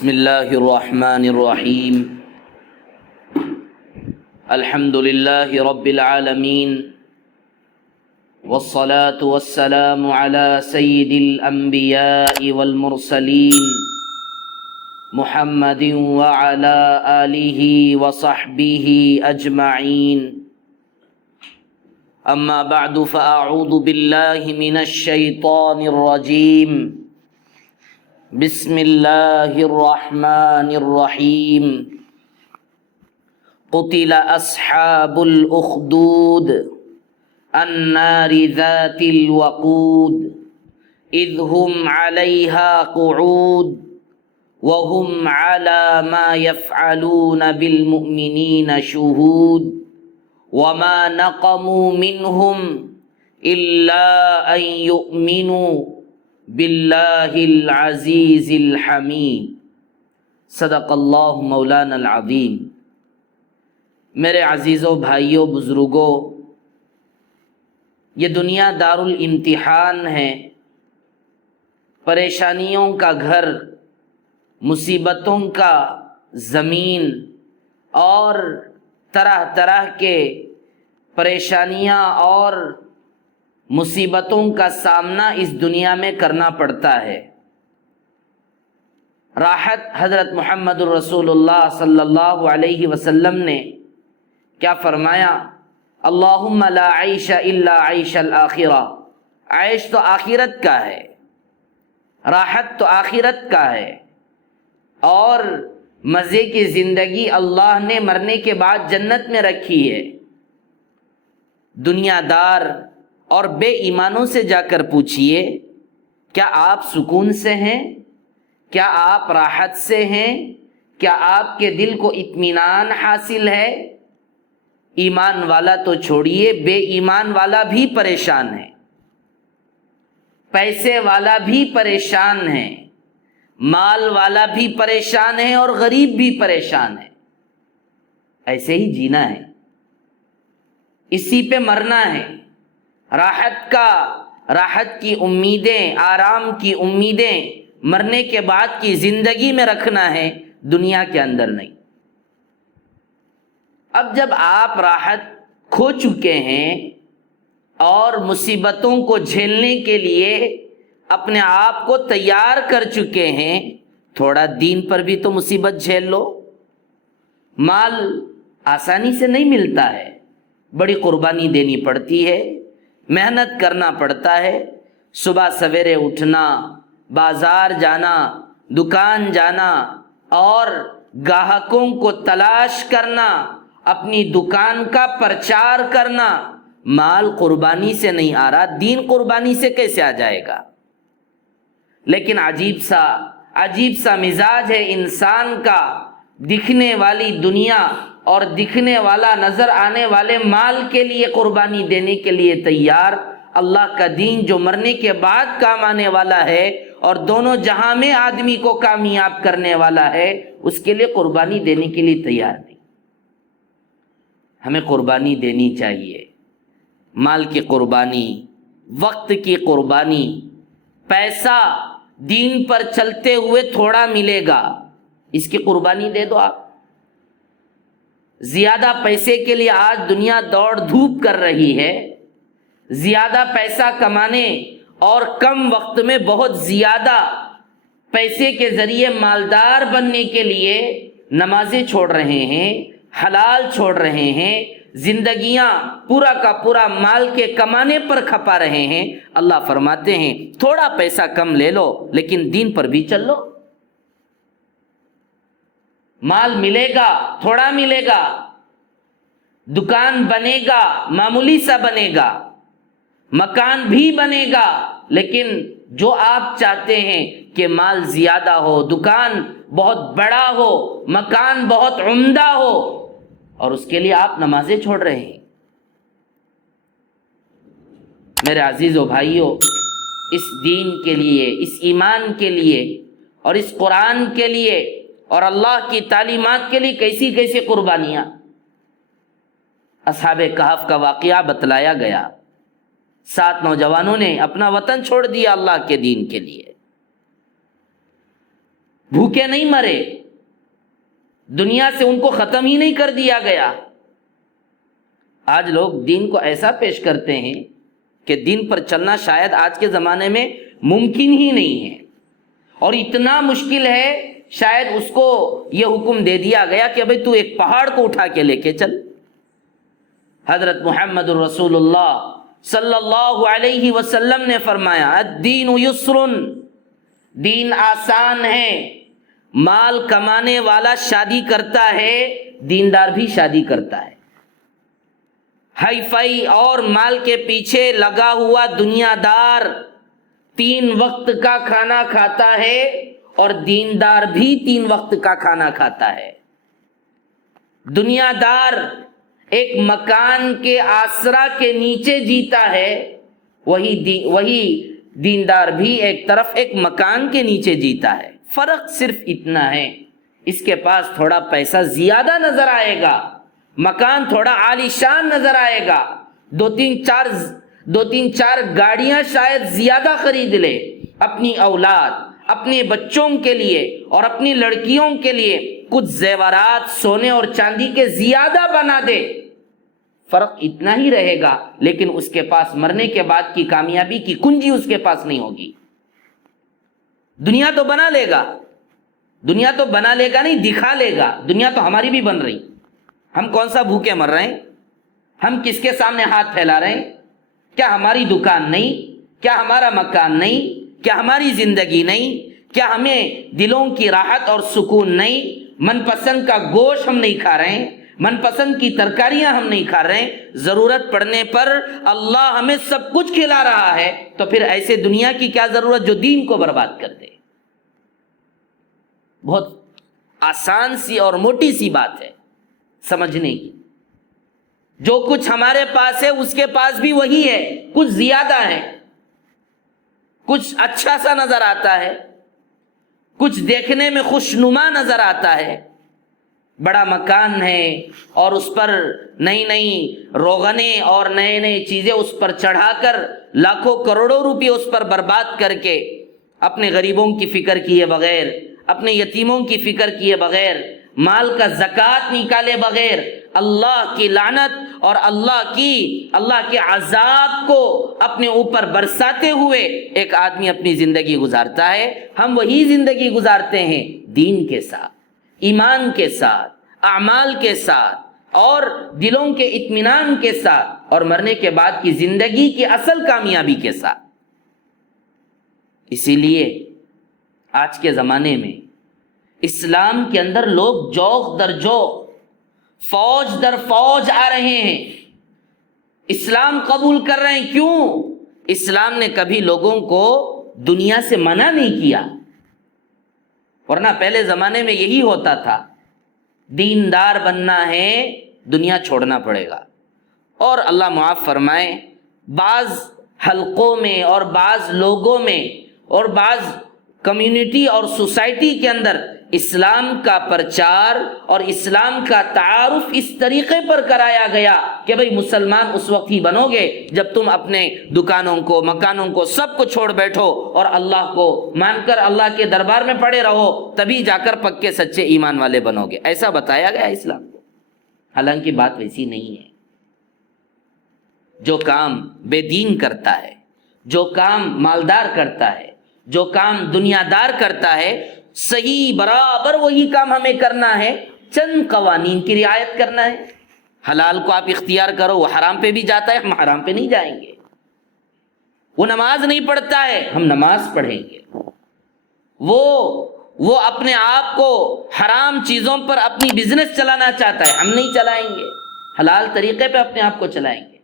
بسم اللہ الرحمن الرحیم الحمد للہ رب العالمین والصلاة والسلام على سید الانبیاء والمرسلین محمد وعلى آلہ وصحبہ اجمعین اما بعد فاعوذ باللہ من الشیطان الرجیم بسم اللہ الرحمن الرحیم قتل اصحاب الاخدود النار ذات الوقود اذ هم علیها قعود وهم على ما يفعلون بالمؤمنین شهود وما نقموا منهم الا ان يؤمنوا باللہ العزیز الحمید صدق اللہ مولانا العظیم۔ میرے عزیزوں، بھائیوں، بزرگوں، یہ دنیا دار الامتحان ہے، پریشانیوں کا گھر، مصیبتوں کا زمین، اور طرح طرح کے پریشانیاں اور مصیبتوں کا سامنا اس دنیا میں کرنا پڑتا ہے۔ راحت حضرت محمد الرسول اللہ صلی اللہ علیہ وسلم نے کیا فرمایا؟ اللہم لا عیش الا عیش الآخرہ، عیش تو آخرت کا ہے، راحت تو آخرت کا ہے، اور مزے کی زندگی اللہ نے مرنے کے بعد جنت میں رکھی ہے۔ دنیا دار اور بے ایمانوں سے جا کر پوچھئے، کیا آپ سکون سے ہیں؟ کیا آپ راحت سے ہیں؟ کیا آپ کے دل کو اطمینان حاصل ہے؟ ایمان والا تو چھوڑیے، بے ایمان والا بھی پریشان ہے، پیسے والا بھی پریشان ہے، مال والا بھی پریشان ہے، اور غریب بھی پریشان ہے۔ ایسے ہی جینا ہے، اسی پہ مرنا ہے۔ راحت کی امیدیں، آرام کی امیدیں مرنے کے بعد کی زندگی میں رکھنا ہے، دنیا کے اندر نہیں۔ اب جب آپ راحت کھو چکے ہیں اور مصیبتوں کو جھیلنے کے لیے اپنے آپ کو تیار کر چکے ہیں، تھوڑا دین پر بھی تو مصیبت جھیل لو۔ مال آسانی سے نہیں ملتا ہے، بڑی قربانی دینی پڑتی ہے، محنت کرنا پڑتا ہے۔ صبح سویرے اٹھنا، بازار جانا، دکان جانا، اور گاہکوں کو تلاش کرنا، اپنی دکان کا پرچار کرنا۔ مال قربانی سے نہیں آ رہا، دین قربانی سے کیسے آ جائے گا؟ لیکن عجیب سا مزاج ہے انسان کا، دکھنے والی دنیا اور دکھنے والا نظر آنے والے مال کے لیے قربانی دینے کے لیے تیار۔ اللہ کا دین جو مرنے کے بعد کام آنے والا ہے اور دونوں جہاں میں آدمی کو کامیاب کرنے والا ہے، اس کے لیے قربانی دینے کے لیے تیار نہیں۔ ہمیں قربانی دینی چاہیے، مال کی قربانی، وقت کی قربانی۔ پیسہ دین پر چلتے ہوئے تھوڑا ملے گا، اس کی قربانی دے دو آپ۔ زیادہ پیسے کے لیے آج دنیا دوڑ دھوپ کر رہی ہے، زیادہ پیسہ کمانے اور کم وقت میں بہت زیادہ پیسے کے ذریعے مالدار بننے کے لیے نمازیں چھوڑ رہے ہیں، حلال چھوڑ رہے ہیں، زندگیاں پورا کا پورا مال کے کمانے پر کھپا رہے ہیں۔ اللہ فرماتے ہیں تھوڑا پیسہ کم لے لو لیکن دین پر بھی چل لو۔ مال ملے گا، تھوڑا ملے گا، دکان بنے گا، معمولی سا بنے گا، مکان بھی بنے گا، لیکن جو آپ چاہتے ہیں کہ مال زیادہ ہو، دکان بہت بڑا ہو، مکان بہت عمدہ ہو، اور اس کے لیے آپ نمازیں چھوڑ رہے ہیں۔ میرے عزیزو بھائیو، اس دین کے لیے، اس ایمان کے لیے اور اس قرآن کے لیے اور اللہ کی تعلیمات کے لیے کیسی کیسی قربانیاں۔ اصحاب کہف کا واقعہ بتلایا گیا، 7 نوجوانوں نے اپنا وطن چھوڑ دیا اللہ کے دین کے لیے۔ بھوکے نہیں مرے، دنیا سے ان کو ختم ہی نہیں کر دیا گیا۔ آج لوگ دین کو ایسا پیش کرتے ہیں کہ دین پر چلنا شاید آج کے زمانے میں ممکن ہی نہیں ہے، اور اتنا مشکل ہے شاید اس کو یہ حکم دے دیا گیا کہ بھئی تو ایک پہاڑ کو اٹھا کے لے کے چل۔ حضرت محمد الرسول اللہ صلی اللہ علیہ وسلم نے فرمایا الدین یسر، دین آسان ہے۔ مال کمانے والا شادی کرتا ہے، دیندار بھی شادی کرتا ہے۔ ہائی فائی اور مال کے پیچھے لگا ہوا دنیا دار 3 وقت کا کھانا کھاتا ہے، اور دیندار بھی 3 وقت کا کھانا کھاتا ہے۔ دنیا دار ایک مکان کے آسرا کے نیچے جیتا ہے، وہی دیندار بھی ایک طرف ایک مکان کے نیچے جیتا ہے۔ فرق صرف اتنا ہے، اس کے پاس تھوڑا پیسہ زیادہ نظر آئے گا، مکان تھوڑا عالی شان نظر آئے گا، 2-3-4 گاڑیاں شاید زیادہ خرید لے، اپنی اولاد، اپنے بچوں کے لیے اور اپنی لڑکیوں کے لیے کچھ زیورات سونے اور چاندی کے زیادہ بنا دے، فرق اتنا ہی رہے گا، لیکن اس کے پاس مرنے کے بعد کی کامیابی کی کنجی اس کے پاس نہیں ہوگی۔ دنیا تو بنا لے گا، دنیا تو بنا لے گا نہیں، دکھا لے گا۔ دنیا تو ہماری بھی بن رہی، ہم کون سا بھوکے مر رہے ہیں؟ ہم کس کے سامنے ہاتھ پھیلا رہے ہیں؟ کیا ہماری دکان نہیں؟ کیا ہمارا مکان نہیں؟ کیا ہماری زندگی نہیں؟ کیا ہمیں دلوں کی راحت اور سکون نہیں؟ من پسند کا گوشت ہم نہیں کھا رہے ہیں، من پسند کی ترکاریاں ہم نہیں کھا رہے ہیں۔ ضرورت پڑنے پر اللہ ہمیں سب کچھ کھلا رہا ہے، تو پھر ایسے دنیا کی کیا ضرورت جو دین کو برباد کر دے؟ بہت آسان سی اور موٹی سی بات ہے سمجھنے کی۔ جو کچھ ہمارے پاس ہے اس کے پاس بھی وہی ہے، کچھ زیادہ ہے، کچھ اچھا سا نظر آتا ہے، کچھ دیکھنے میں خوشنما نظر آتا ہے، بڑا مکان ہے اور اس پر نئی نئی روغنیں اور نئے نئے چیزیں اس پر چڑھا کر لاکھوں کروڑوں روپے اس پر برباد کر کے اپنے غریبوں کی فکر کیے بغیر، اپنے یتیموں کی فکر کیے بغیر، مال کا زکوٰۃ نکالے بغیر، اللہ کی لعنت اور اللہ کے عذاب کو اپنے اوپر برساتے ہوئے ایک آدمی اپنی زندگی گزارتا ہے۔ ہم وہی زندگی گزارتے ہیں دین کے ساتھ، ایمان کے ساتھ، اعمال کے ساتھ اور دلوں کے اطمینان کے ساتھ، اور مرنے کے بعد کی زندگی کی اصل کامیابی کے ساتھ۔ اسی لیے آج کے زمانے میں اسلام کے اندر لوگ جوق در جوق، فوج در فوج آ رہے ہیں، اسلام قبول کر رہے ہیں۔ کیوں؟ اسلام نے کبھی لوگوں کو دنیا سے منع نہیں کیا، ورنہ پہلے زمانے میں یہی ہوتا تھا، دیندار بننا ہے دنیا چھوڑنا پڑے گا۔ اور اللہ معاف فرمائے، بعض حلقوں میں اور بعض لوگوں میں اور بعض کمیونٹی اور سوسائٹی کے اندر اسلام کا پرچار اور اسلام کا تعارف اس طریقے پر کرایا گیا کہ بھئی مسلمان اس وقت ہی بنو گے جب تم اپنے دکانوں کو، مکانوں کو، سب کو چھوڑ بیٹھو اور اللہ کو مان کر اللہ کے دربار میں پڑے رہو، تبھی جا کر پکے سچے ایمان والے بنو گے۔ ایسا بتایا گیا اسلام کو، حالانکہ بات ویسی نہیں ہے۔ جو کام بے دین کرتا ہے، جو کام مالدار کرتا ہے، جو کام دنیا دار کرتا ہے، صحیح برابر وہی کام ہمیں کرنا ہے، چند قوانین کی رعایت کرنا ہے۔ حلال کو آپ اختیار کرو، وہ حرام پہ بھی جاتا ہے، ہم حرام پہ نہیں جائیں گے۔ وہ نماز نہیں پڑھتا ہے، ہم نماز پڑھیں گے۔ وہ اپنے آپ کو حرام چیزوں پر اپنی بزنس چلانا چاہتا ہے، ہم نہیں چلائیں گے، حلال طریقے پہ اپنے آپ کو چلائیں گے۔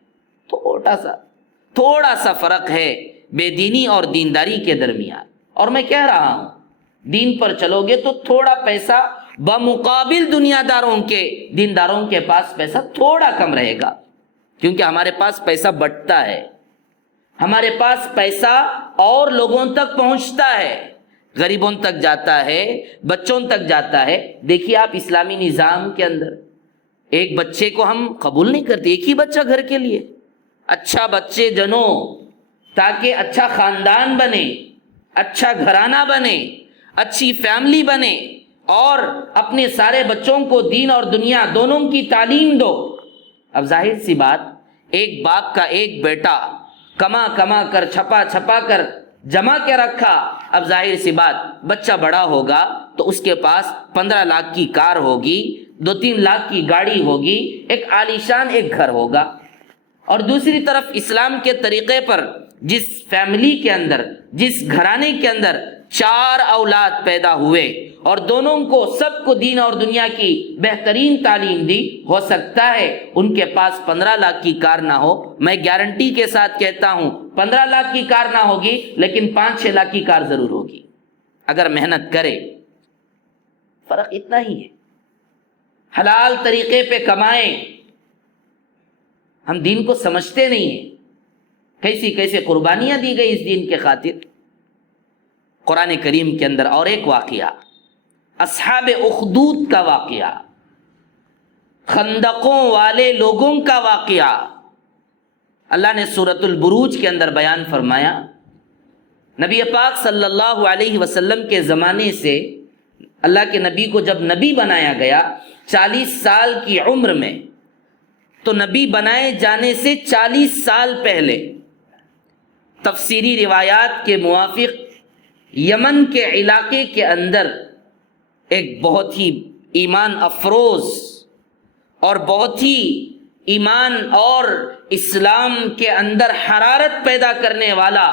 تھوڑا سا فرق ہے بے دینی اور دینداری کے درمیان۔ اور میں کہہ رہا ہوں دین پر چلو گے تو تھوڑا پیسہ بمقابل دنیا داروں کے، دینداروں کے پاس پیسہ تھوڑا کم رہے گا، کیونکہ ہمارے پاس پیسہ بٹتا ہے، ہمارے پاس پیسہ اور لوگوں تک پہنچتا ہے، غریبوں تک جاتا ہے، بچوں تک جاتا ہے۔ دیکھیے آپ اسلامی نظام کے اندر ایک بچے کو ہم قبول نہیں کرتے، ایک ہی بچہ گھر کے لیے، اچھا بچے جنو تاکہ اچھا خاندان بنے، اچھا گھرانہ بنے، اچھی فیملی بنے اور اپنے سارے بچوں کو دین اور دنیا دونوں کی تعلیم دو۔ اب ظاہر سی بات، ایک باپ کا ایک بیٹا کما کما کر چھپا چھپا کر جمع کے رکھا، اب ظاہر سی بات بچہ بڑا ہوگا تو اس کے پاس 15 لاکھ کی کار ہوگی، 2-3 لاکھ کی گاڑی ہوگی، ایک عالیشان ایک گھر ہوگا۔ اور دوسری طرف اسلام کے طریقے پر جس فیملی کے اندر، جس گھرانے کے اندر 4 اولاد پیدا ہوئے اور دونوں کو سب کو دین اور دنیا کی بہترین تعلیم دی، ہو سکتا ہے ان کے پاس 15 لاکھ کی کار نہ ہو، میں گارنٹی کے ساتھ کہتا ہوں 15 لاکھ کی کار نہ ہوگی لیکن 5-6 لاکھ کی کار ضرور ہوگی اگر محنت کرے۔ فرق اتنا ہی ہے، حلال طریقے پہ کمائیں۔ ہم دین کو سمجھتے نہیں ہیں، کیسی کیسے قربانیاں دی گئی اس دین کے خاطر۔ قرآن کریم کے اندر اور ایک واقعہ، اصحاب اخدود کا واقعہ، خندقوں والے لوگوں کا واقعہ اللہ نے سورۃ البروج کے اندر بیان فرمایا۔ نبی پاک صلی اللہ علیہ وسلم کے زمانے سے اللہ کے نبی کو جب نبی بنایا گیا 40 سال کی عمر میں، تو نبی بنائے جانے سے 40 سال پہلے تفسیری روایات کے موافق یمن کے علاقے کے اندر ایک بہت ہی ایمان افروز اور بہت ہی ایمان اور اسلام کے اندر حرارت پیدا کرنے والا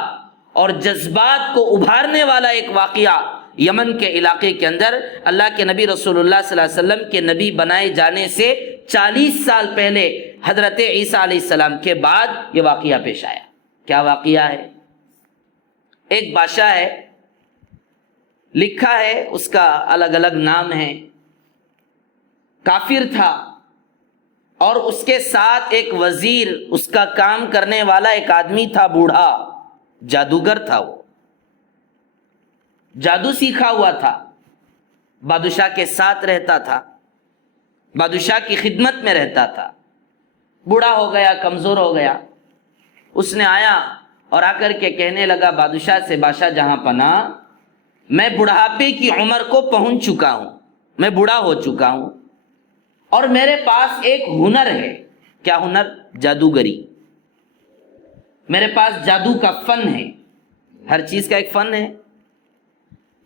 اور جذبات کو ابھارنے والا ایک واقعہ یمن کے علاقے کے اندر اللہ کے نبی رسول اللہ صلی اللہ علیہ وسلم کے نبی بنائے جانے سے 40 سال پہلے حضرت عیسیٰ علیہ السلام کے بعد یہ واقعہ پیش آیا۔ کیا واقعہ ہے؟ ایک بادشاہ ہے، لکھا ہے اس کا الگ الگ نام ہے، کافر تھا، اور اس کے ساتھ ایک وزیر، اس کا کام کرنے والا ایک آدمی تھا، بوڑھا جادوگر تھا، وہ جادو سیکھا ہوا تھا، بادشاہ کے ساتھ رہتا تھا، بادشاہ کی خدمت میں رہتا تھا۔ بوڑھا ہو گیا، کمزور ہو گیا، اس نے آیا اور آ کر کے کہنے لگا بادشاہ سے، بادشاہ جہاں پناہ، میں بڑھاپے کی عمر کو پہنچ چکا ہوں، میں بوڑھا ہو چکا ہوں، اور میرے پاس ایک ہنر ہے۔ کیا ہنر؟ جادوگری۔ میرے پاس جادو کا فن ہے، ہر چیز کا ایک فن ہے،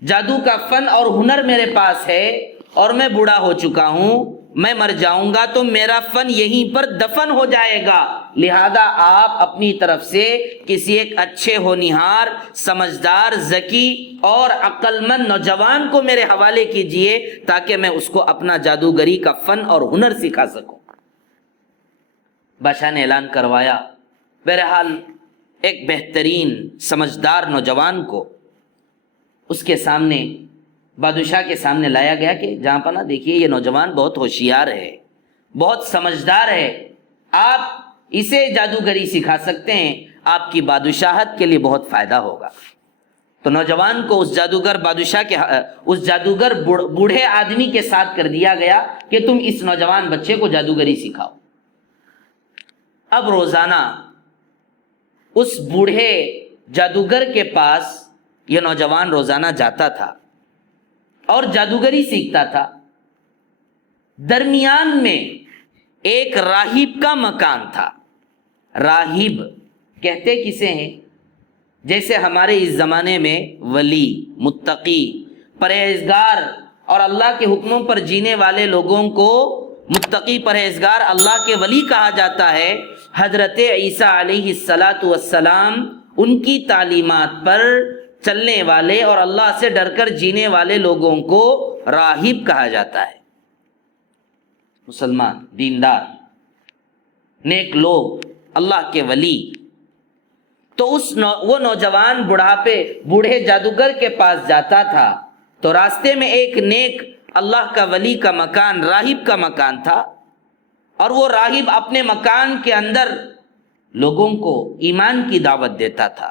جادو کا فن اور ہنر میرے پاس ہے، اور میں بوڑھا ہو چکا ہوں، میں مر جاؤں گا تو میرا فن یہیں پر دفن ہو جائے گا، لہذا آپ اپنی طرف سے کسی ایک اچھے ہونہار، سمجھدار، ذکی اور عقل مند نوجوان کو میرے حوالے کیجئے تاکہ میں اس کو اپنا جادوگری کا فن اور ہنر سکھا سکوں۔ بادشاہ نے اعلان کروایا۔ بہرحال ایک بہترین سمجھدار نوجوان کو اس کے سامنے، بادشاہ کے سامنے لایا گیا کہ جہاں پناہ دیکھیے یہ نوجوان بہت ہوشیار ہے، بہت سمجھدار ہے، آپ اسے جادوگری سکھا سکتے ہیں، آپ کی بادشاہت کے لیے بہت فائدہ ہوگا۔ تو نوجوان کو اس جادوگر بادشاہ کے، اس جادوگر بوڑھے آدمی کے ساتھ کر دیا گیا کہ تم اس نوجوان بچے کو جادوگری سکھاؤ۔ اب روزانہ اس بوڑھے جادوگر کے پاس یہ نوجوان روزانہ جاتا تھا اور جادوگری سیکھتا تھا۔ درمیان میں ایک راہب کا مکان تھا۔ راہب کہتے کسے ہیں؟ جیسے ہمارے اس زمانے میں ولی، متقی، پرہیزگار اور اللہ کے حکموں پر جینے والے لوگوں کو متقی، پرہیزگار، اللہ کے ولی کہا جاتا ہے۔ حضرت عیسیٰ علیہ السلام ان کی تعلیمات پر چلنے والے اور اللہ سے ڈر کر جینے والے لوگوں کو راہب کہا جاتا ہے۔ مسلمان، دیندار، نیک لوگ، اللہ کے ولی۔ تو وہ نوجوان بوڑھے جادوگر کے پاس جاتا تھا تو راستے میں ایک نیک اللہ کا ولی کا مکان، راہب کا مکان تھا، اور وہ راہب اپنے مکان کے اندر لوگوں کو ایمان کی دعوت دیتا تھا،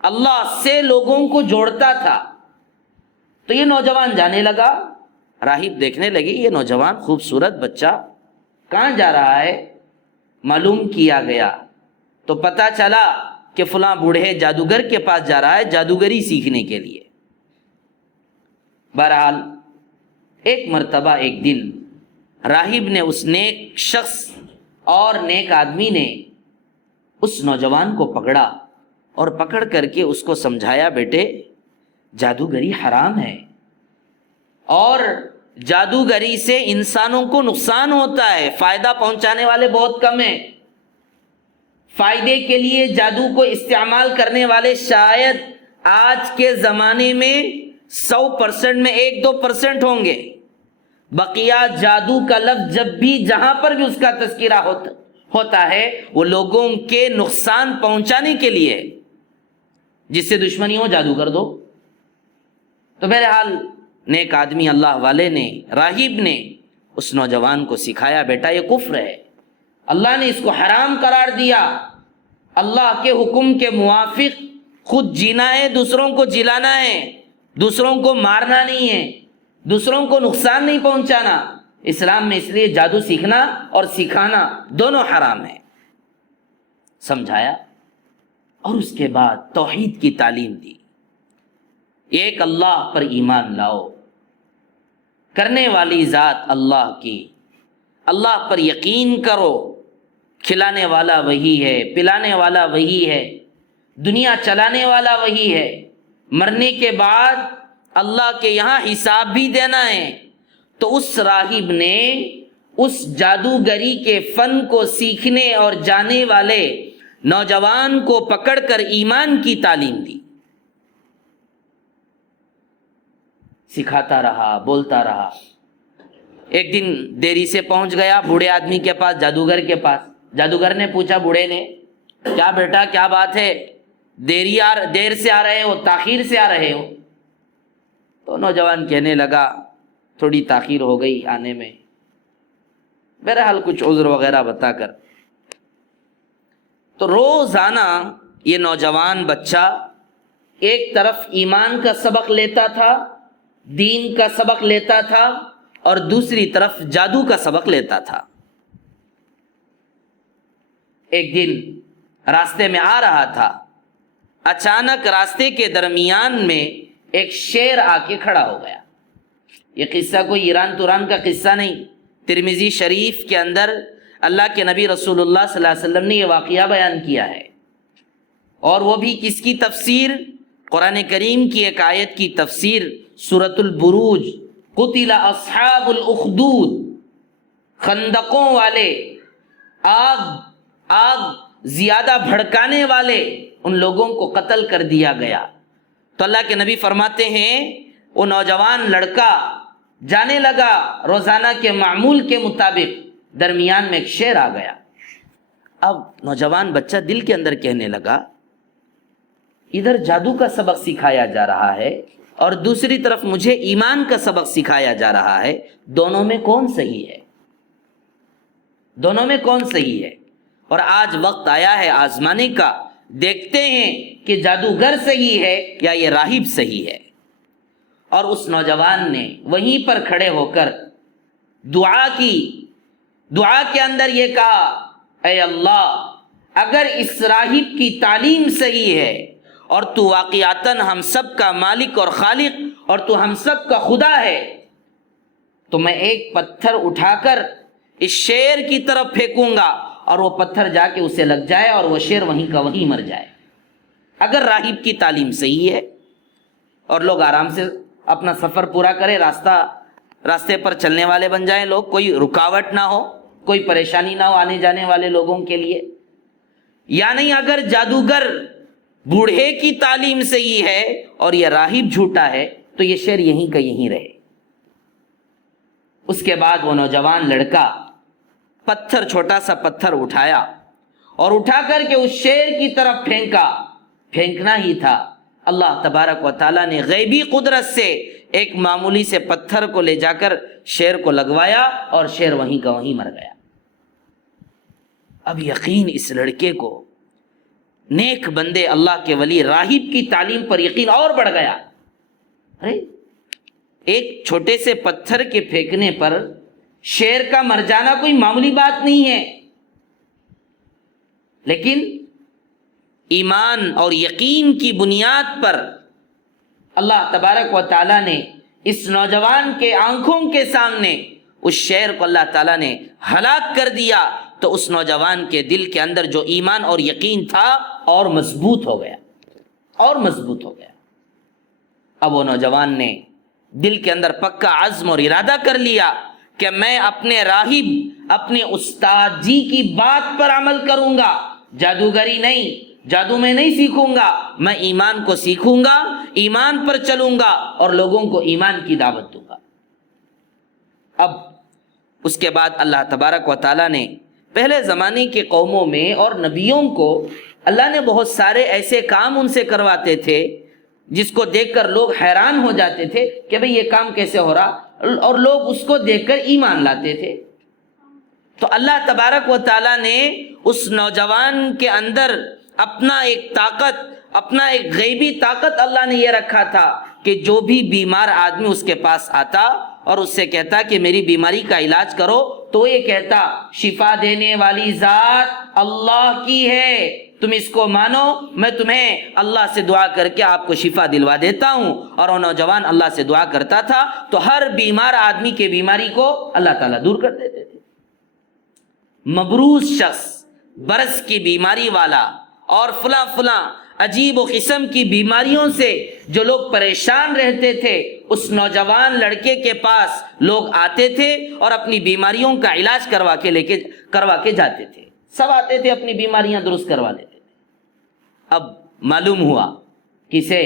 اللہ سے لوگوں کو جوڑتا تھا۔ تو یہ نوجوان جانے لگا، راہب دیکھنے لگے یہ نوجوان خوبصورت بچہ کہاں جا رہا ہے، معلوم کیا گیا تو پتہ چلا کہ فلاں بوڑھے جادوگر کے پاس جا رہا ہے جادوگری سیکھنے کے لیے۔ بہرحال ایک مرتبہ ایک دن راہب نے اس نیک شخص اور نیک آدمی نے اس نوجوان کو پکڑا اور پکڑ کر کے اس کو سمجھایا، بیٹے جادوگری حرام ہے اور جادوگری سے انسانوں کو نقصان ہوتا ہے، فائدہ پہنچانے والے بہت کم ہیں، فائدے کے لیے جادو کو استعمال کرنے والے شاید آج کے زمانے میں 100% میں 1-2% ہوں گے، بقیہ جادو کا لفظ جب بھی جہاں پر بھی اس کا تذکرہ ہوتا ہے وہ لوگوں کے نقصان پہنچانے کے لیے، جس سے دشمنی ہو جادو کر دو۔ تو بہرحال نیک آدمی اللہ والے نے، راہب نے اس نوجوان کو سکھایا، بیٹا یہ کفر ہے، اللہ نے اس کو حرام قرار دیا، اللہ کے حکم کے موافق خود جینا ہے، دوسروں کو جلانا ہے، دوسروں کو مارنا نہیں ہے، دوسروں کو نقصان نہیں پہنچانا۔ اسلام میں اس لیے جادو سیکھنا اور سکھانا دونوں حرام ہیں۔ سمجھایا اور اس کے بعد توحید کی تعلیم دی، ایک اللہ پر ایمان لاؤ، کرنے والی ذات اللہ کی، اللہ پر یقین کرو، کھلانے والا وہی ہے، پلانے والا وہی ہے، دنیا چلانے والا وہی ہے، مرنے کے بعد اللہ کے یہاں حساب بھی دینا ہے۔ تو اس راہب نے اس جادوگری کے فن کو سیکھنے اور جانے والے نوجوان کو پکڑ کر ایمان کی تعلیم دی، سکھاتا رہا، بولتا رہا۔ ایک دن دیری سے پہنچ گیا بوڑھے آدمی کے پاس، جادوگر کے پاس۔ جادوگر نے پوچھا بوڑھے نے، کیا بیٹا کیا بات ہے، دیر سے آ رہے ہو، تاخیر سے آ رہے ہو؟ تو نوجوان کہنے لگا تھوڑی تاخیر ہو گئی آنے میں، بہرحال کچھ عذر وغیرہ بتا کر۔ تو روزانہ یہ نوجوان بچہ ایک طرف ایمان کا سبق لیتا تھا، دین کا سبق لیتا تھا، اور دوسری طرف جادو کا سبق لیتا تھا۔ ایک دن راستے میں آ رہا تھا، اچانک راستے کے درمیان میں ایک شیر آ کے کھڑا ہو گیا۔ یہ قصہ کوئی ایران توران کا قصہ نہیں، ترمذی شریف کے اندر اللہ کے نبی رسول اللہ صلی اللہ علیہ وسلم نے یہ واقعہ بیان کیا ہے، اور وہ بھی کس کی تفسیر؟ قرآن کریم کی ایک آیت کی تفسیر، سورۃ البروج، قتل اصحاب الاخدود، خندقوں والے، آگ زیادہ بھڑکانے والے ان لوگوں کو قتل کر دیا گیا۔ تو اللہ کے نبی فرماتے ہیں وہ نوجوان لڑکا جانے لگا روزانہ کے معمول کے مطابق، درمیان میں ایک شیر آ گیا۔ اب نوجوان بچہ دل کے اندر کہنے لگا ادھر جادو کا سبق سکھایا جا رہا ہے اور دوسری طرف مجھے ایمان کا سبق سکھایا جا رہا ہے، دونوں میں کون صحیح ہے؟ دونوں میں کون صحیح ہے؟ اور آج وقت آیا ہے آزمانے کا، دیکھتے ہیں کہ جادوگر صحیح ہے یا یہ راہب صحیح ہے۔ اور اس نوجوان نے وہیں پر کھڑے ہو کر دعا کی، دعا کے اندر یہ کہا، اے اللہ اگر اس راہب کی تعلیم صحیح ہے اور تو واقعتاً ہم سب کا مالک اور خالق اور تو ہم سب کا خدا ہے، تو میں ایک پتھر اٹھا کر اس شیر کی طرف پھینکوں گا اور وہ پتھر جا کے اسے لگ جائے اور وہ شیر وہیں کا وہیں مر جائے۔ اگر راہب کی تعلیم صحیح ہے اور لوگ آرام سے اپنا سفر پورا کرے، راستے پر چلنے والے بن جائیں لوگ، کوئی رکاوٹ نہ ہو، کوئی پریشانی نہ ہو آنے جانے والے لوگوں کے لیے، یا نہیں اگر جادوگر بوڑھے کی تعلیم صحیح ہے اور یہ راہب جھوٹا ہے تو یہ شیر یہیں کا یہیں رہے۔ اس کے بعد وہ نوجوان لڑکا پتھر، چھوٹا سا پتھر اٹھایا اور اٹھا کر کے اس شیر کی طرف پھینکا۔ پھینکنا ہی تھا، اللہ تبارک و تعالیٰ نے غیبی قدرت سے ایک معمولی سے پتھر کو لے جا کر شیر کو لگوایا اور شیر وہیں کا وہیں مر گیا۔ اب یقین اس لڑکے کو، نیک بندے اللہ کے ولی راہب کی تعلیم پر یقین اور بڑھ گیا۔ ارے ایک چھوٹے سے پتھر کے پھینکنے پر شیر کا مر جانا کوئی معمولی بات نہیں ہے، لیکن ایمان اور یقین کی بنیاد پر اللہ تبارک و تعالیٰ نے اس نوجوان کے آنکھوں کے سامنے اس شیر کو اللہ تعالیٰ نے ہلاک کر دیا تو اس نوجوان کے دل کے اندر جو ایمان اور یقین تھا اور مضبوط ہو گیا، اور مضبوط ہو گیا۔ اب وہ نوجوان نے دل کے اندر پکا عزم اور ارادہ کر لیا کہ میں اپنے راہب، اپنے استاد جی کی بات پر عمل کروں گا، جادوگری نہیں، جادو میں نہیں سیکھوں گا، میں ایمان کو سیکھوں گا، ایمان پر چلوں گا اور لوگوں کو ایمان کی دعوت دوں گا۔ اب اس کے بعد اللہ تبارک و تعالیٰ نے پہلے زمانے کے قوموں میں اور نبیوں کو اللہ نے بہت سارے ایسے کام ان سے کرواتے تھے جس کو دیکھ کر لوگ حیران ہو جاتے تھے کہ بھئی یہ کام کیسے ہو رہا، اور لوگ اس کو دیکھ کر ایمان لاتے تھے۔ تو اللہ تبارک و تعالیٰ نے اس نوجوان کے اندر اپنا ایک طاقت، اپنا ایک غیبی طاقت اللہ نے یہ رکھا تھا کہ جو بھی بیمار آدمی اس کے پاس آتا اور اس سے کہتا کہ میری بیماری کا علاج کرو، تو یہ کہتا شفا دینے والی ذات اللہ کی ہے، تم اس کو مانو، میں تمہیں اللہ سے دعا کر کے آپ کو شفا دلوا دیتا ہوں۔ اور وہ نوجوان اللہ سے دعا کرتا تھا تو ہر بیمار آدمی کے بیماری کو اللہ تعالیٰ دور کر دیتے تھے۔ مبروز شخص، برس کی بیماری والا اور فلاں فلاں عجیب و قسم کی بیماریوں سے جو لوگ پریشان رہتے تھے، اس نوجوان لڑکے کے پاس لوگ آتے تھے اور اپنی بیماریوں کا علاج کروا کے جاتے تھے۔ سب آتے تھے اپنی بیماریاں درست کروا لیتے تھے۔ اب معلوم ہوا کسے؟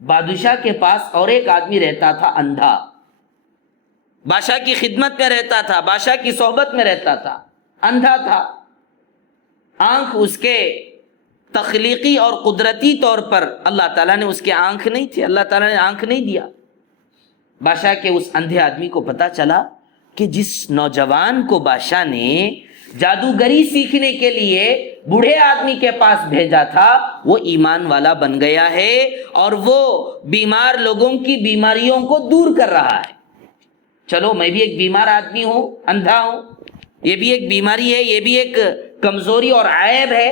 بادشاہ کے پاس اور ایک آدمی رہتا تھا اندھا، بادشاہ کی خدمت میں رہتا تھا، بادشاہ کی صحبت میں رہتا تھا، اندھا تھا، آنکھ اس کے تخلیقی اور قدرتی طور پر اللہ تعالیٰ نے اس کے آنکھ نہیں تھی، اللہ تعالیٰ نے آنکھ نہیں دیا۔ بادشاہ کے اس اندھے آدمی کو پتا چلا کہ جس نوجوان کو بادشاہ نے جادوگری سیکھنے کے لیے بوڑھے آدمی کے پاس بھیجا تھا وہ ایمان والا بن گیا ہے اور وہ بیمار لوگوں کی بیماریوں کو دور کر رہا ہے۔ چلو میں بھی ایک بیمار آدمی ہوں، اندھا ہوں، یہ بھی ایک بیماری ہے، یہ بھی ایک کمزوری اور عیب ہے،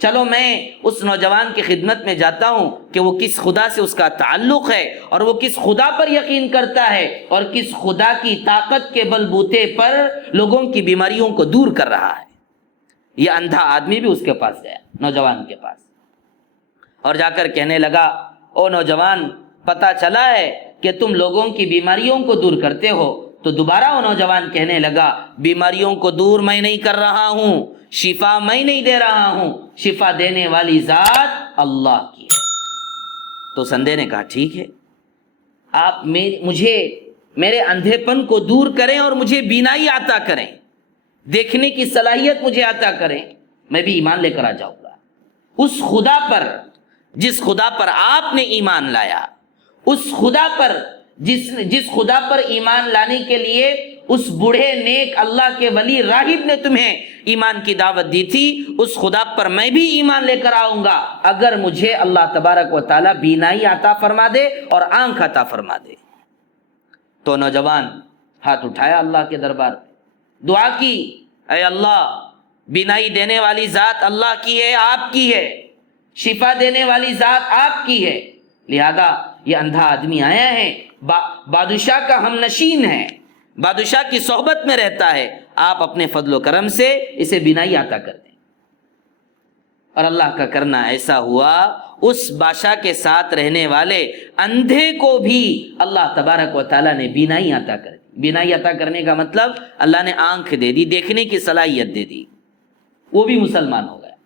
چلو میں اس نوجوان کی خدمت میں جاتا ہوں کہ وہ کس خدا سے اس کا تعلق ہے اور وہ کس خدا پر یقین کرتا ہے اور کس خدا کی طاقت کے بل بوتے پر لوگوں کی بیماریوں کو دور کر رہا ہے۔ یہ اندھا آدمی بھی اس کے پاس گیا، نوجوان کے پاس، اور جا کر کہنے لگا او نوجوان، پتا چلا ہے کہ تم لوگوں کی بیماریوں کو دور کرتے ہو۔ تو دوبارہ وہ نوجوان کہنے لگا بیماریوں کو دور میں نہیں کر رہا ہوں، شفا میں نہیں دے رہا ہوں، شفا دینے والی ذات اللہ کی ہے۔ تو سندے نے کہا ٹھیک ہے، آپ مجھے میرے اندھے پن کو دور کریں اور مجھے بینائی عطا کریں، دیکھنے کی صلاحیت مجھے عطا کریں، میں بھی ایمان لے کر آ جاؤں گا اس خدا پر جس خدا پر آپ نے ایمان لایا، اس خدا پر جس خدا پر ایمان لانے کے لیے اس بوڑھے نیک اللہ کے ولی راہب نے تمہیں ایمان کی دعوت دی تھی، اس خدا پر میں بھی ایمان لے کر آؤں گا اگر مجھے اللہ تبارک و تعالیٰ بینائی عطا فرما دے اور آنکھ عطا فرما دے۔ تو نوجوان ہاتھ اٹھایا اللہ کے دربار میں، دعا کی اے اللہ، بینائی دینے والی ذات اللہ کی ہے، آپ کی ہے، شفا دینے والی ذات آپ کی ہے، لہذا یہ اندھا آدمی آیا ہے، بادشاہ کا ہم نشین ہے، بادشاہ کی صحبت میں رہتا ہے، آپ اپنے فضل و کرم سے اسے بینائی عطا کر دیں۔ اور اللہ کا کرنا ایسا ہوا، اس بادشاہ کے ساتھ رہنے والے اندھے کو بھی اللہ تبارک و تعالیٰ نے بینائی عطا کر دی۔ بینائی عطا کرنے کا مطلب اللہ نے آنکھ دے دی، دیکھنے کی صلاحیت دے دی، وہ بھی مسلمان ہو گیا۔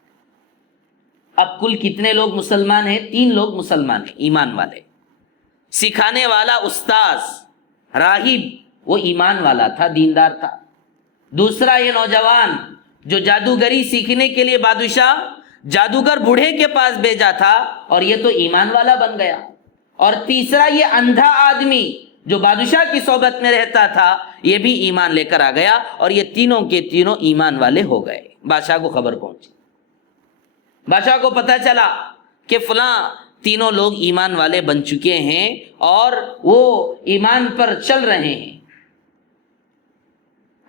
اب کل کتنے لوگ مسلمان ہیں؟ 3 لوگ مسلمان ہیں، ایمان والے۔ سکھانے والا استاذ راہب وہ ایمان والا تھا، دیندار تھا۔ دوسرا یہ نوجوان جو جادوگری سیکھنے کے لیے بادشاہ جادوگر بوڑھے کے پاس بھیجا تھا اور یہ تو ایمان والا بن گیا۔ اور تیسرا یہ اندھا آدمی جو بادشاہ کی صحبت میں رہتا تھا، یہ بھی ایمان لے کر آ گیا اور یہ تینوں کے تینوں ایمان والے ہو گئے۔ بادشاہ کو خبر پہنچی، بادشاہ کو پتہ چلا کہ فلاں تینوں لوگ ایمان والے بن چکے ہیں اور وہ ایمان پر چل رہے ہیں۔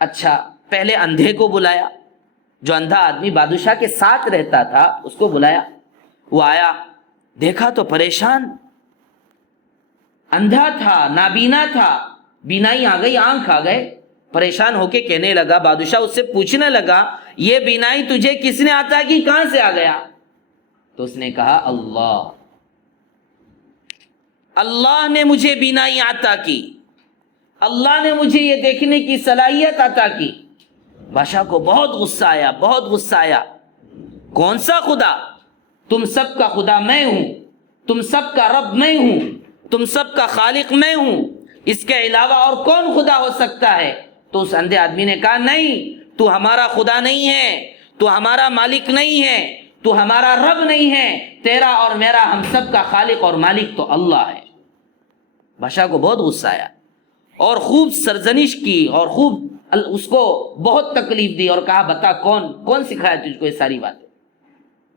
اچھا، پہلے اندھے کو بلایا، جو اندھا آدمی بادشاہ کے ساتھ رہتا تھا اس کو بلایا، وہ آیا، دیکھا تو پریشان، اندھا تھا، نابینا تھا، بینائی آ گئی، آنکھ آ گئے۔ پریشان ہو کے کہنے لگا، بادشاہ اس سے پوچھنے لگا یہ بینائی تجھے کس نے عطا کی، کہاں سے آ گیا؟ تو اس نے کہا اللہ، اللہ نے مجھے بینائی عطا کی، اللہ نے مجھے یہ دیکھنے کی صلاحیت عطا کی۔ بادشاہ کو بہت غصہ آیا، بہت غصہ آیا۔ کون سا خدا؟ تم سب کا خدا میں ہوں، تم سب کا رب میں ہوں، تم سب کا خالق میں ہوں، اس کے علاوہ اور کون خدا ہو سکتا ہے؟ تو اس اندھے آدمی نے کہا نہیں، تو ہمارا خدا نہیں ہے، تو ہمارا مالک نہیں ہے، تو ہمارا رب نہیں ہے، تیرا اور میرا ہم سب کا خالق اور مالک تو اللہ ہے۔ بادشاہ کو بہت غصہ آیا اور خوب سرزنش کی اور خوب اس کو بہت تکلیف دی اور کہا بتا کون سکھایا تجھ کو یہ ساری باتیں؟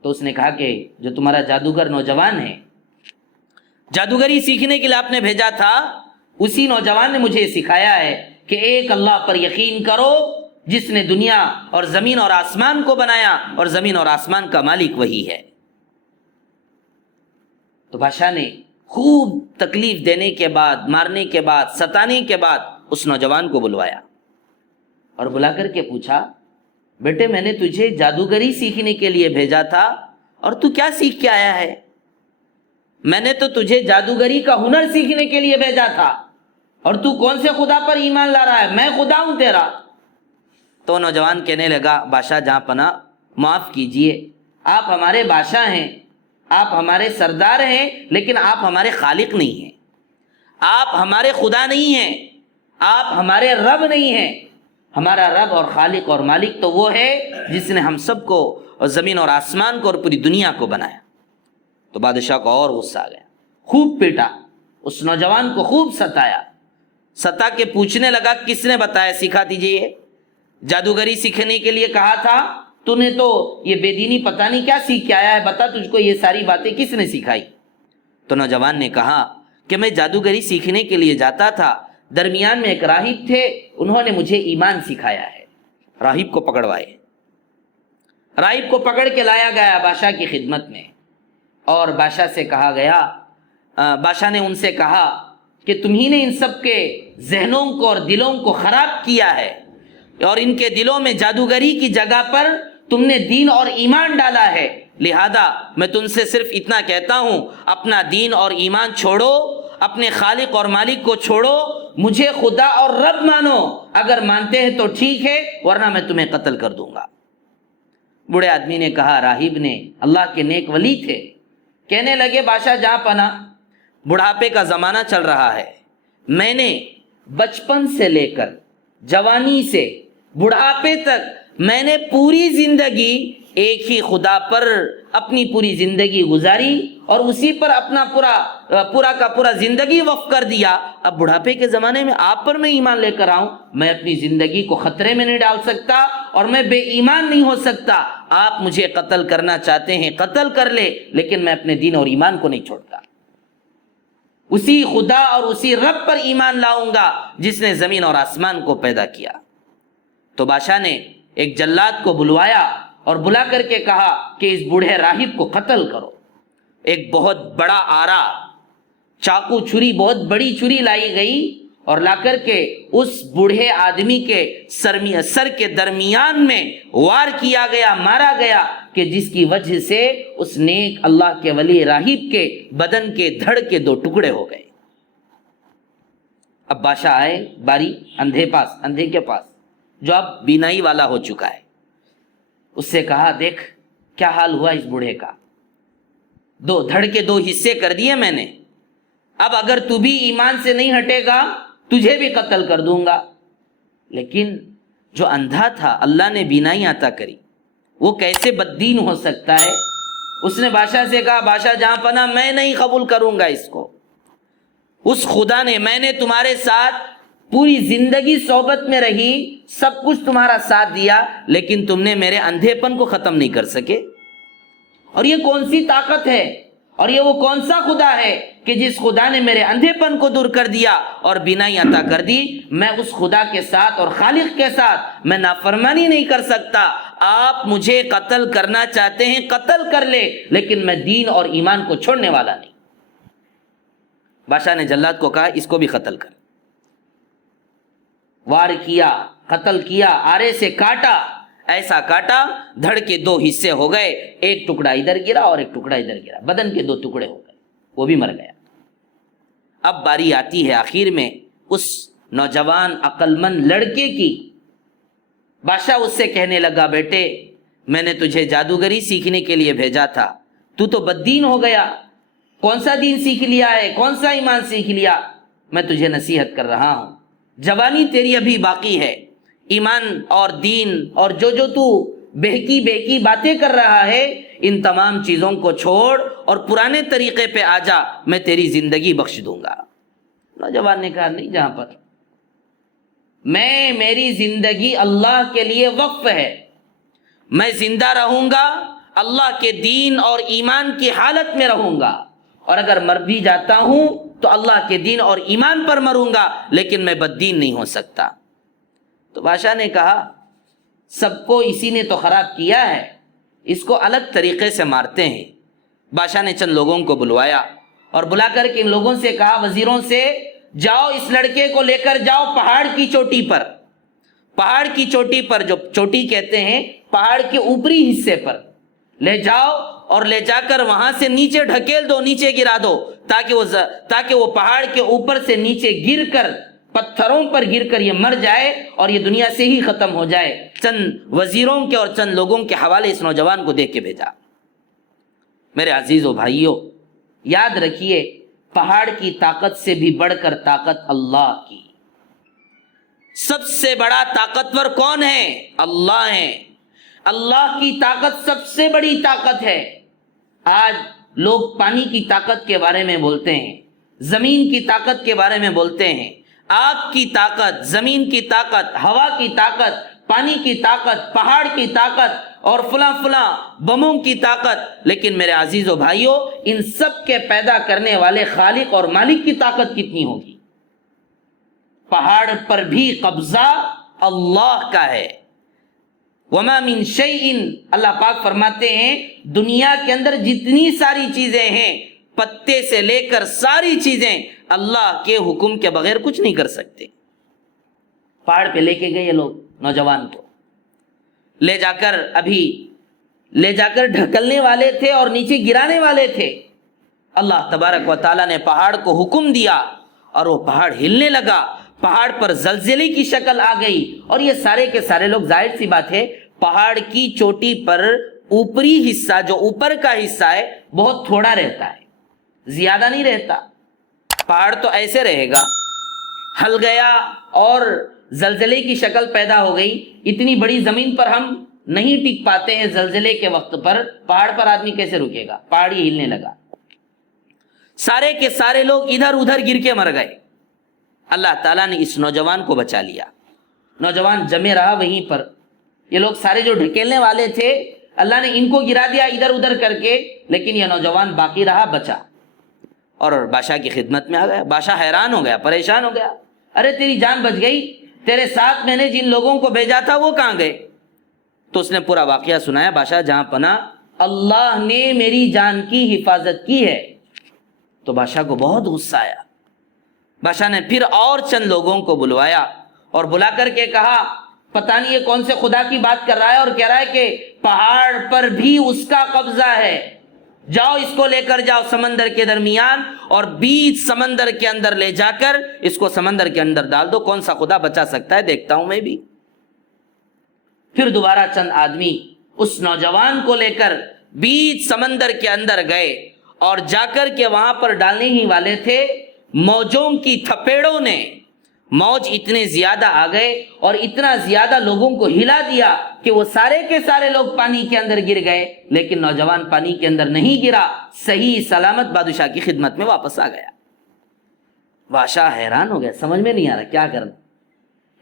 تو اس نے کہا کہ جو تمہارا جادوگر نوجوان ہے، جادوگری سیکھنے کے لیے آپ نے بھیجا تھا، اسی نوجوان نے مجھے سکھایا ہے کہ ایک اللہ پر یقین کرو جس نے دنیا اور زمین اور آسمان کو بنایا اور زمین اور آسمان کا مالک وہی ہے۔ تو بادشاہ نے خوب تکلیف دینے کے بعد، مارنے کے بعد، ستانے کے بعد اس نوجوان کو بلوایا اور بلا کر کے پوچھا بیٹے میں نے تجھے جادوگری سیکھنے کے لیے بھیجا تھا اور تو کیا سیکھ کے آیا ہے؟ میں نے تو تجھے جادوگری کا ہنر سیکھنے کے لیے بھیجا تھا اور تو کون سے خدا پر ایمان لا رہا ہے؟ میں خدا ہوں تیرا۔ تو نوجوان کہنے لگا بادشاہ جہاں پناہ معاف کیجئے، آپ ہمارے بادشاہ ہیں، آپ ہمارے سردار ہیں، لیکن آپ ہمارے خالق نہیں ہیں، آپ ہمارے خدا نہیں ہیں، آپ ہمارے رب نہیں ہیں۔ ہمارا رب اور خالق اور مالک تو وہ ہے جس نے ہم سب کو اور زمین اور آسمان کو اور پوری دنیا کو بنایا۔ تو بادشاہ کو اور غصہ آ گیا، خوب پیٹا، اس نوجوان کو خوب ستایا، ستا کے پوچھنے لگا کس نے بتایا سکھا دیجئے؟ یہ جادوگری سیکھنے کے لیے کہا تھا، تو نے تو یہ بے دینی پتہ نہیں کیا سیکھ کے آیا ہے، بتا تجھ کو یہ ساری باتیں کس نے سکھائی؟ تو نوجوان نے کہا کہ میں جادوگری سیکھنے کے لیے جاتا تھا، درمیان میں ایک راہب تھے، انہوں نے مجھے ایمان سکھایا ہے۔ راہب کو پکڑوائے، راہب کو پکڑ کے لایا گیا بادشاہ کی خدمت میں، اور بادشاہ سے کہا گیا، بادشاہ نے ان سے کہا کہ تمہی نے ان سب کے ذہنوں کو اور دلوں کو خراب کیا ہے، اور ان کے دلوں میں جادوگری کی جگہ پر تم نے دین اور ایمان ڈالا ہے، لہذا میں تم سے صرف اتنا کہتا ہوں اپنا دین اور ایمان چھوڑو، اپنے خالق اور مالک کو چھوڑو، مجھے خدا اور رب مانو، اگر مانتے ہیں تو ٹھیک ہے ورنہ میں تمہیں قتل کر دوں گا۔ بوڑھے آدمی نے کہا، راہب نے، اللہ کے نیک ولی تھے، کہنے لگے بادشاہ جہاں پناہ بڑھاپے کا زمانہ چل رہا ہے، میں نے بچپن سے لے کر جوانی سے بڑھاپے تک میں نے پوری زندگی ایک ہی خدا پر اپنی پوری زندگی گزاری اور اسی پر اپنا پورا کا پورا زندگی وقف کر دیا۔ اب بڑھاپے کے زمانے میں آپ پر میں ایمان لے کر آؤں، میں اپنی زندگی کو خطرے میں نہیں ڈال سکتا اور میں بے ایمان نہیں ہو سکتا۔ آپ مجھے قتل کرنا چاہتے ہیں قتل کر لے، لیکن میں اپنے دین اور ایمان کو نہیں چھوڑتا، اسی خدا اور اسی رب پر ایمان لاؤں گا جس نے زمین اور آسمان کو پیدا کیا۔ تو بادشاہ نے ایک جلاد کو بلوایا اور بلا کر کے کہا کہ اس بوڑھے راہب کو قتل کرو۔ ایک بہت بڑا آرا، چاقو چھری، بہت بڑی چھری لائی گئی اور لا کر کے اس بوڑھے آدمی کے سر کے درمیان میں وار کیا گیا، مارا گیا، کہ جس کی وجہ سے اس نیک اللہ کے ولی راہب کے بدن کے دھڑ کے 2 ٹکڑے ہو گئے۔ اب بادشاہ آئے باری اندھے کے پاس جو اب بینائی والا ہو چکا ہے، اس سے کہا دیکھ کیا حال ہوا اس بوڑھے کا، 2 دھڑ کے 2 حصے کر دیے میں نے، اب اگر تو بھی ایمان سے نہیں ہٹے گا تجھے بھی قتل کر دوں گا۔ لیکن جو اندھا تھا اللہ نے بینائی عطا کری، وہ کیسے بددین ہو سکتا ہے؟ اس نے بادشاہ سے کہا بادشاہ جہاں پناہ میں نہیں قبول کروں گا اس کو، اس خدا نے، میں نے تمہارے ساتھ پوری زندگی صحبت میں رہی، سب کچھ تمہارا ساتھ دیا، لیکن تم نے میرے اندھے پن کو ختم نہیں کر سکے۔ اور یہ کون سی طاقت ہے اور یہ وہ کون سا خدا ہے کہ جس خدا نے میرے اندھے پن کو دور کر دیا اور بینائی عطا کر دی؟ میں اس خدا کے ساتھ اور خالق کے ساتھ میں نافرمانی نہیں کر سکتا۔ آپ مجھے قتل کرنا چاہتے ہیں قتل کر لے، لیکن میں دین اور ایمان کو چھوڑنے والا نہیں۔ بادشاہ نے جلاد کو کہا اس کو بھی قتل کر. وار کیا، قتل کیا، آرے سے کاٹا، ایسا کاٹا دھڑ کے 2 حصے ہو گئے، ایک ٹکڑا ادھر گرا اور ایک ٹکڑا ادھر گرا، بدن کے 2 ٹکڑے ہو گئے، وہ بھی مر گیا. اب باری آتی ہے آخر میں اس نوجوان عقل مند لڑکے کی. بادشاہ اس سے کہنے لگا بیٹے میں نے تجھے جادوگری سیکھنے کے لیے بھیجا تھا، تو بددین ہو گیا، کون سا دین سیکھ لیا ہے، کون سا ایمان سیکھ لیا؟ میں تجھے نصیحت کر رہا ہوں، جوانی تیری ابھی باقی ہے، ایمان اور دین اور جو تو بہکی باتیں کر رہا ہے ان تمام چیزوں کو چھوڑ اور پرانے طریقے پہ آ جا، میں تیری زندگی بخش دوں گا. نوجوان نے کہا نہیں، جہاں پر میری زندگی اللہ کے لیے وقف ہے، میں زندہ رہوں گا اللہ کے دین اور ایمان کی حالت میں رہوں گا، اور اگر مر بھی جاتا ہوں تو اللہ کے دین اور ایمان پر مروں گا، لیکن میں بددین نہیں ہو سکتا. تو بادشاہ نے کہا سب کو اسی نے تو خراب کیا ہے، اس کو الگ طریقے سے مارتے ہیں. بادشاہ نے چند لوگوں کو بلوایا اور بلا کر کے ان لوگوں سے کہا، وزیروں سے، جاؤ اس لڑکے کو لے کر جاؤ پہاڑ کی چوٹی پر. پہاڑ کی چوٹی پر، جو چوٹی کہتے ہیں پہاڑ کے اوپری حصے پر لے جاؤ اور لے جا کر وہاں سے نیچے ڈھکیل دو، نیچے گرا دو، تاکہ وہ پہاڑ کے اوپر سے نیچے گر کر، پتھروں پر گر کر یہ مر جائے اور یہ دنیا سے ہی ختم ہو جائے. چند وزیروں کے اور چند لوگوں کے حوالے اس نوجوان کو دیکھ کے بھیجا. میرے عزیزو بھائیو، یاد رکھیے پہاڑ کی طاقت سے بھی بڑھ کر طاقت اللہ کی. سب سے بڑا طاقتور کون ہے؟ اللہ ہے. اللہ کی طاقت سب سے بڑی طاقت ہے. آج لوگ پانی کی طاقت کے بارے میں بولتے ہیں، زمین کی طاقت کے بارے میں بولتے ہیں، آگ کی طاقت، زمین کی طاقت، ہوا کی طاقت، پانی کی طاقت، پہاڑ کی طاقت اور فلاں بموں کی طاقت. لیکن میرے عزیزو بھائیو، ان سب کے پیدا کرنے والے خالق اور مالک کی طاقت کتنی ہوگی؟ پہاڑ پر بھی قبضہ اللہ کا ہے. وما من شیء، اللہ پاک فرماتے ہیں دنیا کے اندر جتنی ساری چیزیں ہیں، پتے سے لے کر ساری چیزیں اللہ کے حکم کے بغیر کچھ نہیں کر سکتے. پہاڑ پہ لے کے گئے یہ لوگ نوجوان کو، لے جا کر ڈھکلنے والے تھے اور نیچے گرانے والے تھے. اللہ تبارک و تعالیٰ نے پہاڑ کو حکم دیا اور وہ پہاڑ ہلنے لگا، پہاڑ پر زلزلے کی شکل آ گئی. اور یہ سارے کے سارے لوگ، ظاہر سی بات ہے پہاڑ کی چوٹی پر اوپری حصہ، جو اوپر کا حصہ ہے بہت تھوڑا رہتا ہے، زیادہ نہیں رہتا. پہاڑ تو ایسے رہے گا، ہل گیا اور زلزلے کی شکل پیدا ہو گئی. اتنی بڑی زمین پر ہم نہیں ٹک پاتے ہیں زلزلے کے وقت پر، پہاڑ پر آدمی کیسے رکے گا؟ پہاڑ ہی ہلنے لگا، سارے کے سارے لوگ ادھر ادھر گر کے مر گئے. اللہ تعالیٰ نے اس نوجوان کو بچا لیا. نوجوان جمے رہا وہیں پر. یہ لوگ سارے جو ڈھکیلنے والے تھے اللہ نے ان کو گرا دیا ادھر ادھر کر کے، لیکن یہ نوجوان باقی رہا، بچا اور بادشاہ کی خدمت میں آ گیا. بادشاہ حیران ہو گیا، پریشان ہو گیا، ارے تیری جان بچ گئی، تیرے ساتھ میں نے جن لوگوں کو بھیجا تھا وہ کہاں گئے؟ تو اس نے پورا واقعہ سنایا. بادشاہ جہاں پناہ، اللہ نے میری جان کی حفاظت کی ہے. تو بادشاہ کو بہت غصہ آیا. بادشاہ نے پھر اور چند لوگوں کو بلوایا اور بلا کر کے کہا، پتہ نہیں یہ کون سے خدا کی بات کر رہا ہے اور کہہ رہا ہے کہ پہاڑ پر بھی اس کا قبضہ ہے. جاؤ اس کو لے کر جاؤ سمندر کے درمیان اور بیچ سمندر کے اندر لے جا کر اس کو سمندر کے اندر ڈال دو. کون سا خدا بچا سکتا ہے، دیکھتا ہوں میں بھی. پھر دوبارہ چند آدمی اس نوجوان کو لے کر بیچ سمندر کے اندر گئے اور جا کر کے وہاں پر ڈالنے ہی والے تھے. موجوں کی تھپیڑوں نے، موج اتنے زیادہ آ گئے اور اتنا زیادہ لوگوں کو ہلا دیا کہ وہ سارے کے سارے لوگ پانی کے اندر گر گئے، لیکن نوجوان پانی کے اندر نہیں گرا، صحیح سلامت بادشاہ کی خدمت میں واپس آ گیا. بادشاہ حیران ہو گیا، سمجھ میں نہیں آ رہا کیا کرنا،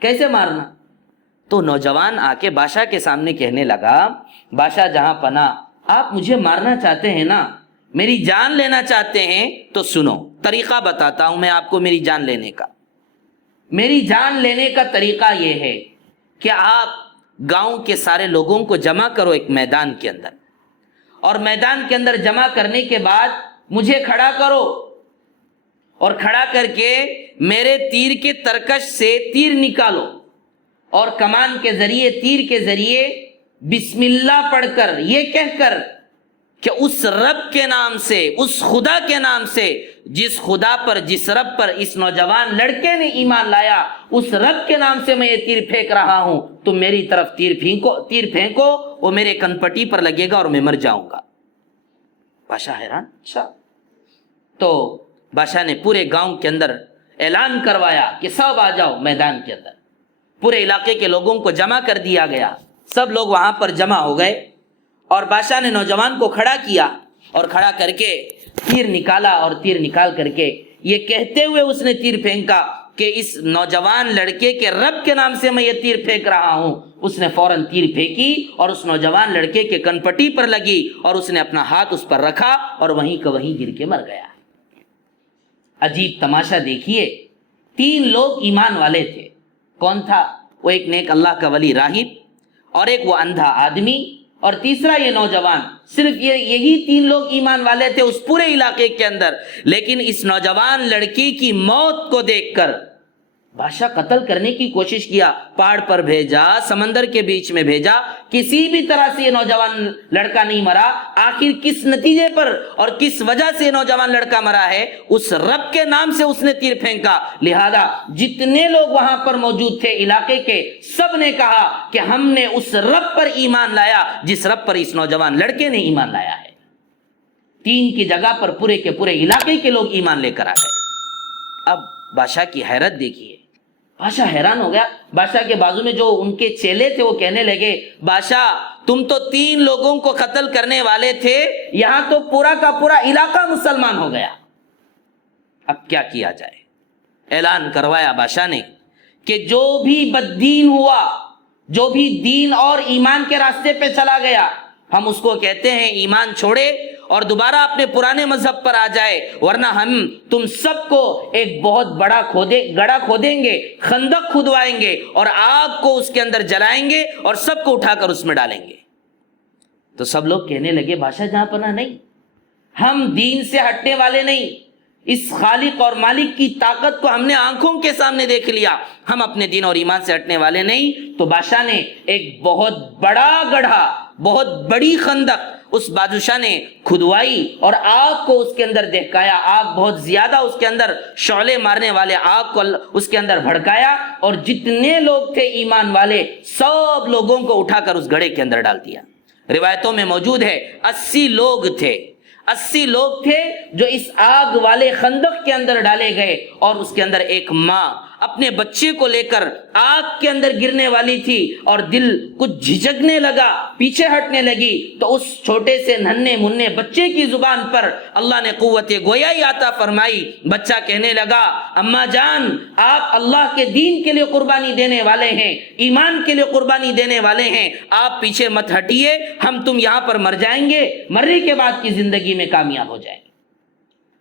کیسے مارنا. تو نوجوان آ کے بادشاہ کے سامنے کہنے لگا، بادشاہ جہاں پناہ، آپ مجھے مارنا چاہتے ہیں نا، میری جان لینا چاہتے ہیں، تو سنو طریقہ بتاتا ہوں میں آپ کو میری جان لینے کا. میری جان لینے کا طریقہ یہ ہے کہ آپ گاؤں کے سارے لوگوں کو جمع کرو ایک میدان کے اندر، اور میدان کے اندر جمع کرنے کے بعد مجھے کھڑا کرو اور کھڑا کر کے میرے تیر کے ترکش سے تیر نکالو اور کمان کے ذریعے تیر کے ذریعے بسم اللہ پڑھ کر یہ کہہ کر کہ اس رب کے نام سے، اس خدا کے نام سے جس خدا پر، جس رب پر اس نوجوان لڑکے نے ایمان لایا، اس رب کے نام سے میں یہ تیر پھینک رہا ہوں، تم میری طرف تیر پھینکو، وہ میرے کنپٹی پر لگے گا اور میں مر جاؤں گا۔ بادشاہ حیران، اچھا۔ تو بادشاہ نے پورے گاؤں کے اندر اعلان کروایا کہ سب آ جاؤ میدان کے اندر۔ پورے علاقے کے لوگوں کو جمع کر دیا گیا، سب لوگ وہاں پر جمع ہو گئے اور بادشاہ نے نوجوان کو کھڑا کیا اور کھڑا کر کے تیر نکالا اور تیر نکال کر کے یہ کہتے ہوئے اس نے تیر پھینکا کہ اس نوجوان لڑکے کے رب کے نام سے میں یہ تیر پھینک رہا ہوں۔ اس نے فوراً تیر پھینکی اور اس نوجوان لڑکے کے کنپٹی پر لگی اور اس نے اپنا ہاتھ اس پر رکھا اور وہیں کا وہیں گر کے مر گیا۔ عجیب تماشا دیکھیے، 3 لوگ ایمان والے تھے۔ کون تھا وہ؟ ایک نیک اللہ کا ولی راہب، اور ایک وہ اندھا آدمی، اور تیسرا یہ نوجوان۔ صرف یہی 3 لوگ ایمان والے تھے اس پورے علاقے کے اندر۔ لیکن اس نوجوان لڑکی کی موت کو دیکھ کر بادشاہ قتل کرنے کی کوشش کیا، پہاڑ پر بھیجا، سمندر کے بیچ میں بھیجا، کسی بھی طرح سے یہ نوجوان لڑکا نہیں مرا۔ آخر کس نتیجے پر اور کس وجہ سے یہ نوجوان لڑکا مرا ہے؟ اس رب کے نام سے اس نے تیر پھینکا۔ لہذا جتنے لوگ وہاں پر موجود تھے علاقے کے، سب نے کہا کہ ہم نے اس رب پر ایمان لایا جس رب پر اس نوجوان لڑکے نے ایمان لایا ہے۔ 3 کی جگہ پر پورے کے پورے علاقے کے لوگ ایمان لے کر آ گئے۔ اب بادشاہ کی حیرت دیکھیے، بادشاہ حیران ہو گیا۔ بادشاہ کے بازو میں جو ان کے چیلے تھے وہ کہنے لگے، بادشاہ تم تو 3 لوگوں کو قتل کرنے والے تھے، یہاں تو پورا کا پورا علاقہ مسلمان ہو گیا، اب کیا کیا جائے؟ اعلان کروایا بادشاہ نے کہ جو بھی بددین ہوا، جو بھی دین اور ایمان کے راستے پہ چلا گیا، ہم اس کو کہتے ہیں ایمان چھوڑے اور دوبارہ اپنے پرانے مذہب پر آ جائے، ورنہ ہم تم سب کو ایک بہت بڑا گڑھا کھودیں گے، خندق کھودوائیں گے اور آگ کو اس کے اندر جلائیں گے اور سب کو اٹھا کر اس میں ڈالیں گے۔ تو سب لوگ کہنے لگے، بادشاہ جہاں پناہ نہیں، ہم دین سے ہٹنے والے نہیں، اس خالق اور مالک کی طاقت کو ہم نے آنکھوں کے سامنے دیکھ لیا، ہم اپنے دین اور ایمان سے ہٹنے والے نہیں۔ تو بادشاہ نے ایک بہت بڑا گڑھا، بہت بڑی خندق اس بادشاہ نے کھدوائی اور آگ کو اس کے اندر دہکایا، آگ بہت زیادہ اس کے اندر شعلے مارنے والے آگ کو اس کے اندر بھڑکایا اور جتنے لوگ تھے ایمان والے سب لوگوں کو اٹھا کر اس گڑھے کے اندر ڈال دیا۔ روایتوں میں موجود ہے 80 لوگ تھے، 80 لوگ تھے جو اس آگ والے خندق کے اندر ڈالے گئے، اور اس کے اندر ایک ماں اپنے بچے کو لے کر آگ کے اندر گرنے والی تھی اور دل کچھ جھجکنے لگا، پیچھے ہٹنے لگی، تو اس چھوٹے سے ننھے منھے بچے کی زبان پر اللہ نے قوت گویائی عطا فرمائی۔ بچہ کہنے لگا، اماں جان آپ اللہ کے دین کے لیے قربانی دینے والے ہیں، ایمان کے لیے قربانی دینے والے ہیں، آپ پیچھے مت ہٹیے، ہم تم یہاں پر مر جائیں گے، مرنے کے بعد کی زندگی میں کامیاب ہو جائیں گے۔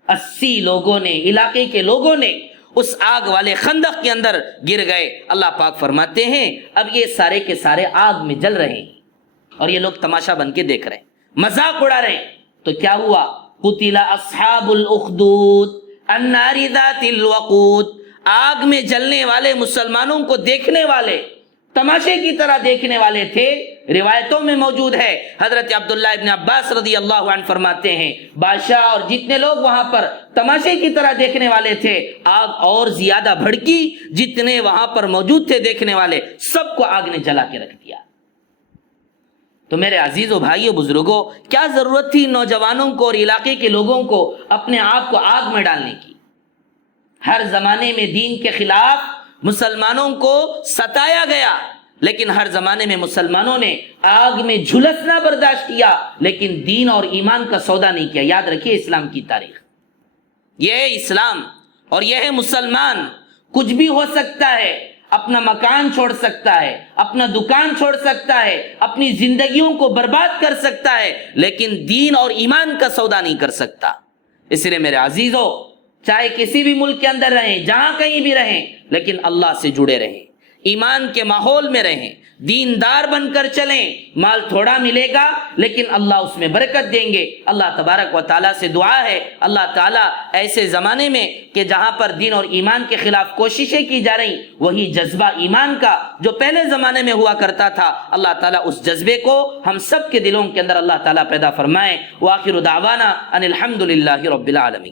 80 لوگوں نے، علاقے کے لوگوں نے اس آگ والے خندق کے اندر گر گئے۔ اللہ پاک فرماتے ہیں اب یہ سارے کے سارے آگ میں جل رہے ہیں اور یہ لوگ تماشا بن کے دیکھ رہے ہیں، مذاق اڑا رہے ہیں۔ تو کیا ہوا؟ قتل اصحاب الاخدود النار ذات الوقود، آگ میں جلنے والے مسلمانوں کو دیکھنے والے، تماشے کی طرح دیکھنے والے تھے۔ روایتوں میں موجود ہے، حضرت عبداللہ ابن عباس رضی اللہ عنہ فرماتے ہیں بادشاہ اور جتنے لوگ وہاں پر تماشے کی طرح دیکھنے والے تھے، آگ اور زیادہ بھڑکی، جتنے وہاں پر موجود تھے دیکھنے والے سب کو آگ نے جلا کے رکھ دیا۔ تو میرے عزیزو بھائیو بزرگوں، کیا ضرورت تھی نوجوانوں کو اور علاقے کے لوگوں کو اپنے آپ کو آگ میں ڈالنے کی؟ ہر زمانے میں دین کے خلاف مسلمانوں کو ستایا گیا، لیکن ہر زمانے میں مسلمانوں نے آگ میں جھلسنا برداشت کیا، لیکن دین اور ایمان کا سودا نہیں کیا۔ یاد رکھیے اسلام کی تاریخ، یہ ہے اسلام اور یہ ہے مسلمان۔ کچھ بھی ہو سکتا ہے، اپنا مکان چھوڑ سکتا ہے، اپنا دکان چھوڑ سکتا ہے، اپنی زندگیوں کو برباد کر سکتا ہے، لیکن دین اور ایمان کا سودا نہیں کر سکتا۔ اس لیے میرے عزیزو، چاہے کسی بھی ملک کے اندر رہیں، جہاں کہیں بھی رہیں، لیکن اللہ سے جڑے رہیں، ایمان کے ماحول میں رہیں، دیندار بن کر چلیں، مال تھوڑا ملے گا لیکن اللہ اس میں برکت دیں گے۔ اللہ تبارک و تعالیٰ سے دعا ہے، اللہ تعالیٰ ایسے زمانے میں کہ جہاں پر دین اور ایمان کے خلاف کوششیں کی جا رہی، وہی جذبہ ایمان کا جو پہلے زمانے میں ہوا کرتا تھا، اللہ تعالیٰ اس جذبے کو ہم سب کے دلوں کے اندر اللہ تعالیٰ پیدا فرمائے۔ وآخر دعوانا ان الحمد للہ رب العالمین۔